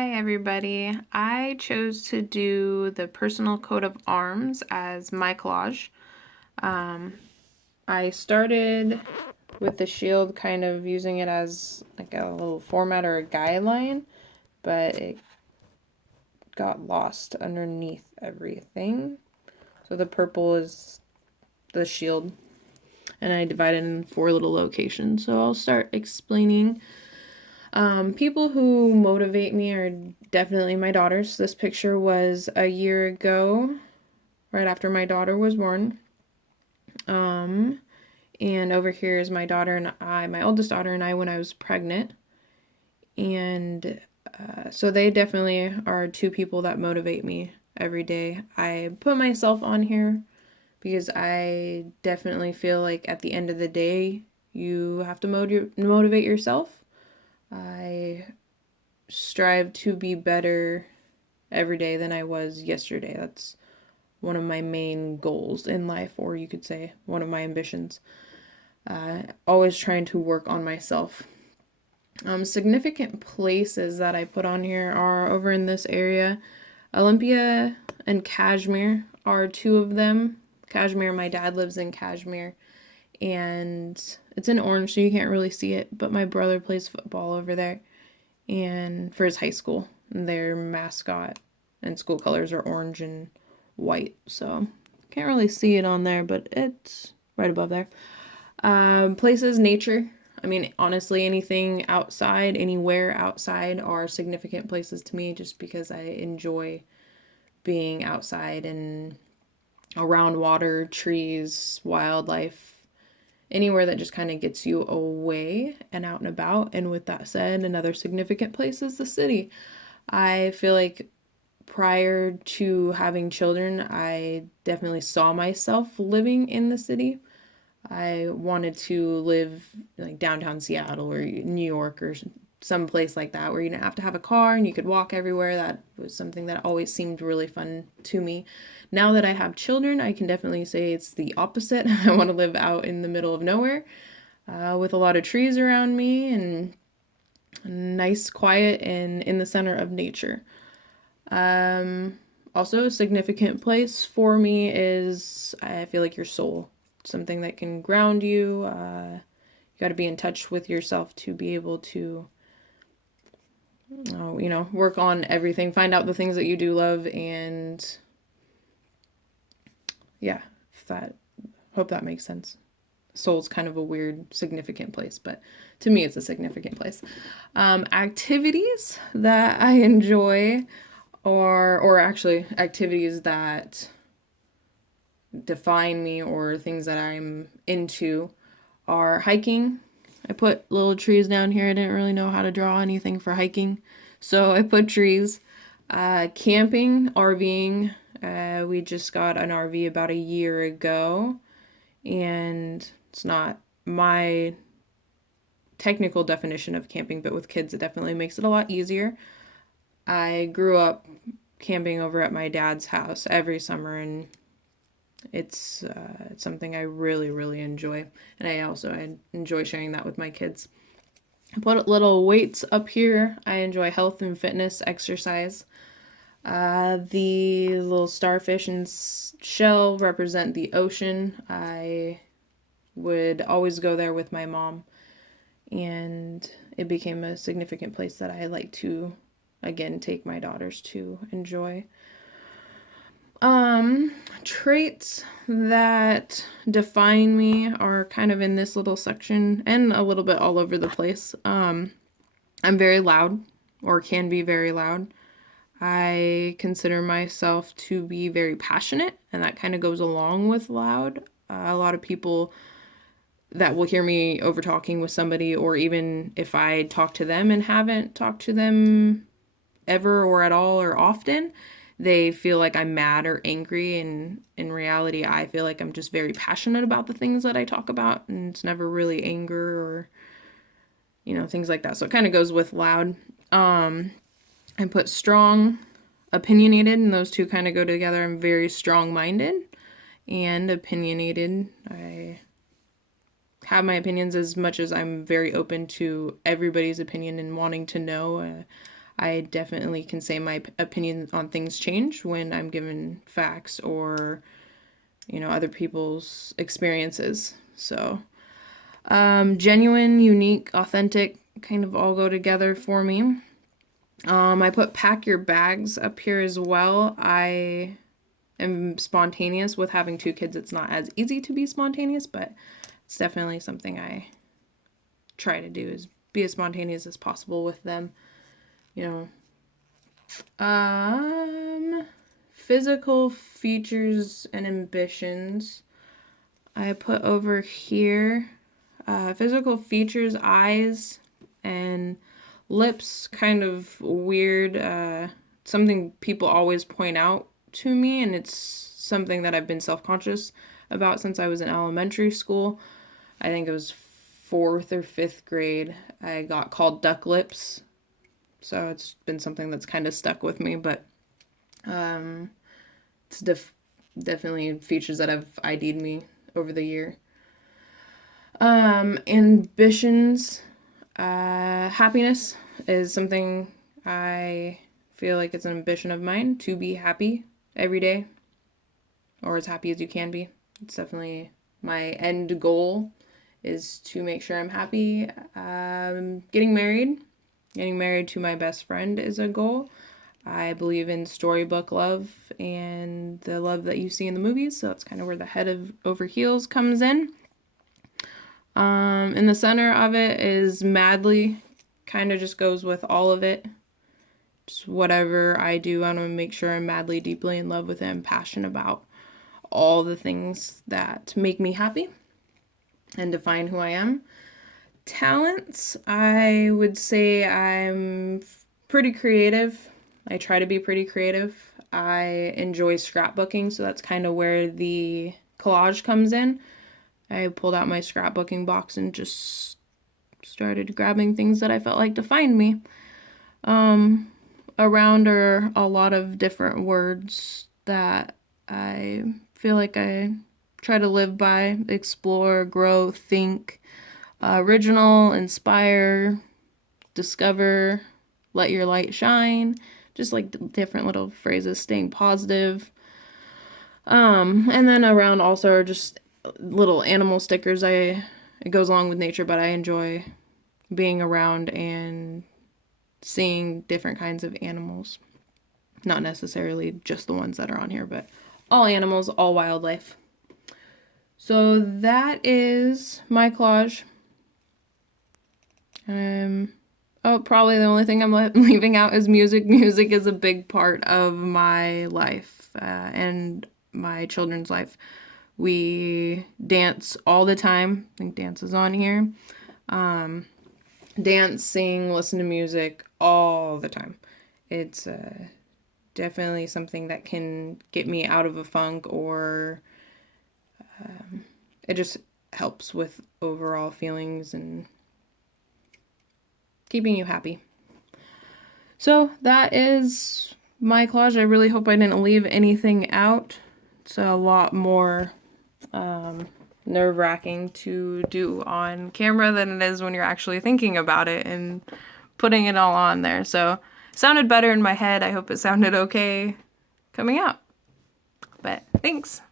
Hi, everybody. I chose to do the personal coat of arms as my collage. I started with the shield, kind of using it as like a little format or a guideline, but it got lost underneath everything. So the purple is the shield, and I divided in 4 little locations. So I'll start explaining. People who motivate me are definitely my daughters. This picture was a year ago, right after my daughter was born. And over here is my daughter and I, my oldest daughter and I, when I was pregnant. And so they definitely are 2 people that motivate me every day. I put myself on here because I definitely feel like at the end of the day, you have to motivate yourself. I strive to be better every day than I was yesterday. That's one of my main goals in life, or you could say one of my ambitions. Always trying to work on myself. Significant places that I put on here are over in this area. Olympia and Kashmir are 2 of them. Kashmir, my dad lives in Kashmir, and it's in orange, so you can't really see it, but my brother plays football over there, and for his high school, their mascot and school colors are orange and white, so can't really see it on there, but it's right above there. Places, nature. I mean, honestly, anything outside, anywhere outside are significant places to me just because I enjoy being outside and around water, trees, wildlife, anywhere that just kind of gets you away and out and about. And with that said, another significant place is the city. I feel like prior to having children, I definitely saw myself living in the city. I wanted to live like downtown Seattle or New York or some place like that where you didn't have to have a car and you could walk everywhere. That was something that always seemed really fun to me. Now that I have children, I can definitely say it's the opposite. I want to live out in the middle of nowhere with a lot of trees around me and nice, quiet, and in the center of nature. Also, a significant place for me is I feel like your soul, something that can ground you. You got to be in touch with yourself to be able to, work on everything, find out the things that you do love, and yeah, if that, hope that makes sense. Soul's kind of a weird, significant place, but to me, it's a significant place. Activities that I enjoy, or actually activities that define me or things that I'm into, are hiking. I put little trees down here. I didn't really know how to draw anything for hiking, so I put trees. Camping, RVing. We just got an RV about a year ago, and it's not my technical definition of camping, but with kids, it definitely makes it a lot easier. I grew up camping over at my dad's house every summer, and it's something I really, really enjoy. And I enjoy sharing that with my kids. I put little weights up here. I enjoy health and fitness, exercise. The little starfish and shell represent the ocean. I would always go there with my mom, and it became a significant place that I like to, again, take my daughters to enjoy. Traits that define me are kind of in this little section and a little bit all over the place. I'm very loud, or can be very loud. I consider myself to be very passionate, and that kind of goes along with loud. A lot of people that will hear me over talking with somebody, or even if I talk to them and haven't talked to them ever or at all or often, they feel like I'm mad or angry, and in reality I feel like I'm just very passionate about the things that I talk about, and it's never really anger or things like that. So it kind of goes with loud. I put strong, opinionated, and those 2 kind of go together. I'm very strong-minded and opinionated. I have my opinions as much as I'm very open to everybody's opinion and wanting to know. I definitely can say my opinion on things change when I'm given facts or, other people's experiences. So, genuine, unique, authentic kind of all go together for me. I put pack your bags up here as well. I am spontaneous. With having 2 kids, it's not as easy to be spontaneous, but it's definitely something I try to do, is be as spontaneous as possible with them. Physical features and ambitions. I put over here, physical features, eyes and lips, kind of weird, something people always point out to me, and it's something that I've been self-conscious about since I was in elementary school. I think it was 4th or 5th grade. I got called duck lips, so it's been something that's kind of stuck with me, but it's definitely features that have ID'd me over the year. Ambitions, happiness is something I feel like it's an ambition of mine, to be happy every day, or as happy as you can be. It's definitely my end goal, is to make sure I'm happy. Getting married to my best friend is a goal. I believe in storybook love and the love that you see in the movies, so that's kind of where the head of over heels comes in. In the center of it is madly, kind of just goes with all of it. Just whatever I do, I want to make sure I'm madly, deeply in love with it and passionate about all the things that make me happy and define who I am. Talents, I would say I'm pretty creative. I try to be pretty creative. I enjoy scrapbooking, so that's kind of where the collage comes in. I pulled out my scrapbooking box and just started grabbing things that I felt like defined me. Around are a lot of different words that I feel like I try to live by: explore, grow, think, original, inspire, discover, let your light shine. Just like different little phrases, staying positive. And then around also are just little animal stickers. It goes along with nature, but I enjoy being around and seeing different kinds of animals. Not necessarily just the ones that are on here, but all animals, all wildlife. So that is my collage. Probably the only thing I'm leaving out is music. Music is a big part of my life and my children's life. We dance all the time. I think dance is on here. Dance, sing, listen to music all the time. It's definitely something that can get me out of a funk, or it just helps with overall feelings and keeping you happy. So that is my collage. I really hope I didn't leave anything out. It's a lot more nerve-wracking to do on camera than it is when you're actually thinking about it and putting it all on there. So it sounded better in my head. I hope it sounded okay coming out. But thanks.